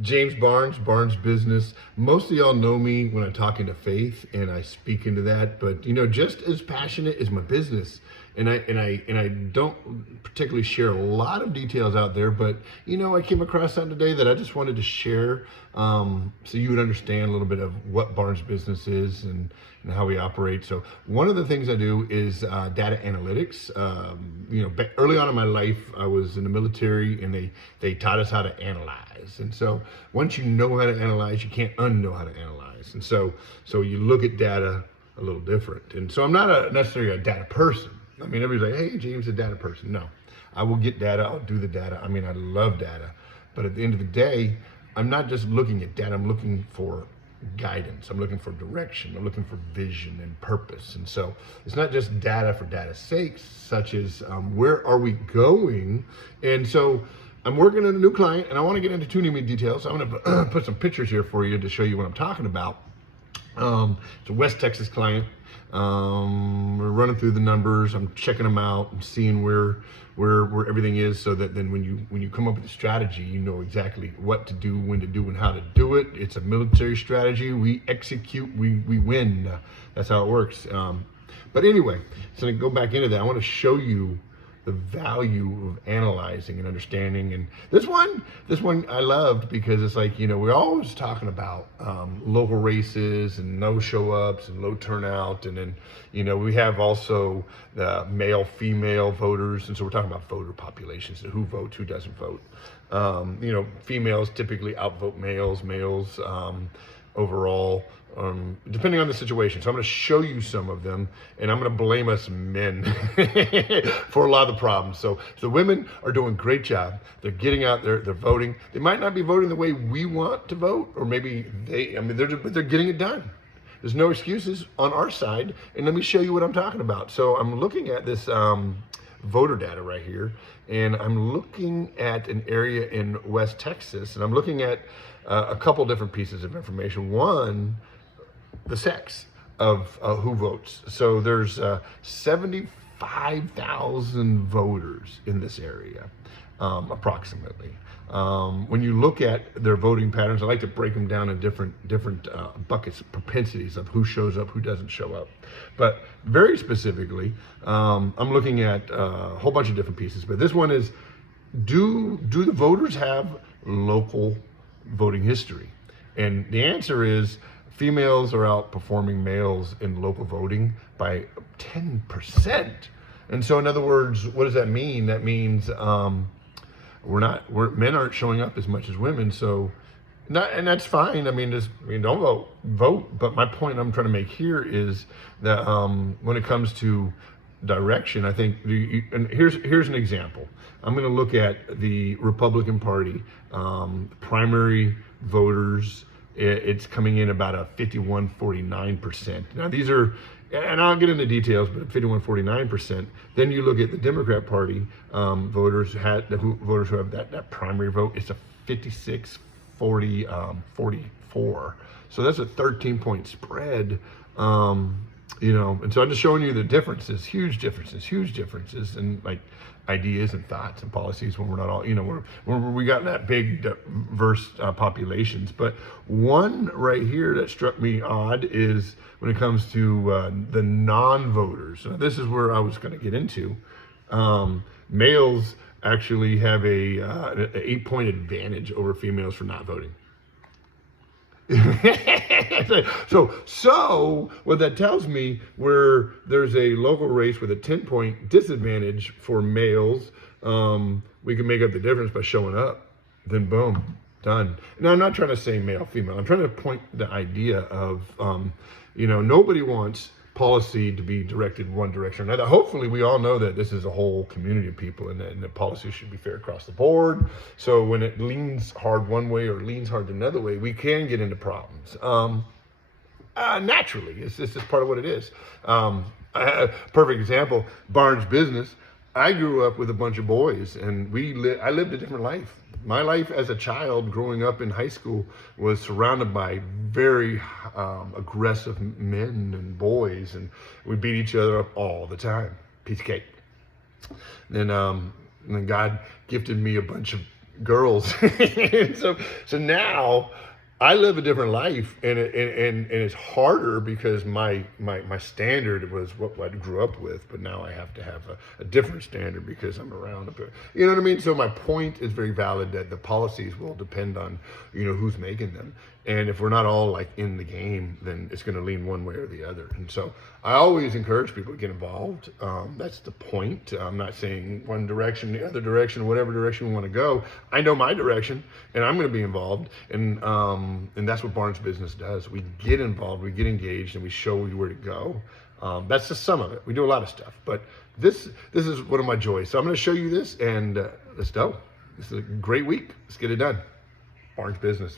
James Barnes, Barnes Business. Most of y'all know me when I'm talking to faith and I speak into that, but just as passionate is my business. And I don't particularly share a lot of details out there, but I came across something today that I just wanted to share, so you would understand a little bit of what Barnes Business is and how we operate. So one of the things I do is data analytics. Early on in my life, I was in the military, and they taught us how to analyze. And so once you know how to analyze, you can't unknow how to analyze. And so you look at data a little different. And so I'm not necessarily a data person. I mean, everybody's like, hey, James, a data person. No, I will get data. I'll do the data. I mean, I love data. But at the end of the day, I'm not just looking at data. I'm looking for guidance. I'm looking for direction. I'm looking for vision and purpose. And so it's not just data for data's sake, such as where are we going? And so I'm working on a new client, and I want to get into too many details. So I'm going to put some pictures here for you to show you what I'm talking about. It's a West Texas client. We're running through the numbers. I'm checking them out. I'm seeing where everything is, so that then when you come up with a strategy, you know exactly what to do, when to do, and how to do it. It's a military strategy. We execute. We win. That's how it works. But anyway, so to go back into that, I want to show you the value of analyzing and understanding. And this one I loved, because it's like, we're always talking about local races and no show ups and low turnout. And then, we have also the male, female voters. And so we're talking about voter populations, who votes, who doesn't vote. Females typically outvote males, overall, depending on the situation. So I'm going to show you some of them, and I'm going to blame us men for a lot of the problems. So the women are doing a great job. They're getting out there, they're voting. They might not be voting the way we want to vote, or maybe they're getting it done. There's no excuses on our side, and let me show you what I'm talking about. So I'm looking at this voter data right here, and I'm looking at an area in West Texas, and I'm looking at a couple different pieces of information. One, the sex of who votes. So there's 75,000 voters in this area, approximately. When you look at their voting patterns, I like to break them down in different buckets, propensities of who shows up, who doesn't show up. But very specifically, I'm looking at a whole bunch of different pieces. But this one is, do the voters have local voting history? And the answer is, females are outperforming males in local voting by 10%. And so, in other words, what does that mean? That means men aren't showing up as much as women. So, and that's fine. I mean, don't vote. But my point I'm trying to make here is that when it comes to direction, I think, and here's an example. I'm going to look at the Republican Party primary voters. It's coming in about a 51-49%. Now these are, and I'll get into details, but 51-49%. Then you look at the Democrat Party voters who have that primary vote. It's a 56-44. So that's a 13-point spread. And so I'm just showing you the differences, huge differences in like ideas and thoughts and policies when we're not all, when we got that big diverse populations. But one right here that struck me odd is when it comes to the non-voters. So this is where I was going to get into. Males actually have a 8-point advantage over females for not voting. So what that tells me, where there's a local race with a 10-point disadvantage for males, we can make up the difference by showing up. Then boom, done. Now I'm not trying to say male, female. I'm trying to point the idea of, nobody wants policy to be directed one direction. Now, hopefully we all know that this is a whole community of people, and the policy should be fair across the board. So when it leans hard one way or leans hard another way, we can get into problems. Naturally, it's just part of what it is. Perfect example, Barnes Business. I grew up with a bunch of boys, and I lived a different life. My life as a child growing up in high school was surrounded by very aggressive men and boys, and we beat each other up all the time. Piece of cake. Then God gifted me a bunch of girls. So now I live a different life, and it's harder because my standard was what I grew up with, but now I have to have a different standard because I'm around a bit. You know what I mean? So my point is very valid that the policies will depend on who's making them, and if we're not all like in the game, then it's going to lean one way or the other. And so I always encourage people to get involved. That's the point. I'm not saying one direction, the other direction, whatever direction we want to go. I know my direction, and I'm going to be involved. And that's what Barnes Business does. We get involved, we get engaged, and we show you where to go. That's just some of it. We do a lot of stuff, but this is one of my joys. So I'm going to show you this, and let's go. This is a great week. Let's get it done. Barnes Business.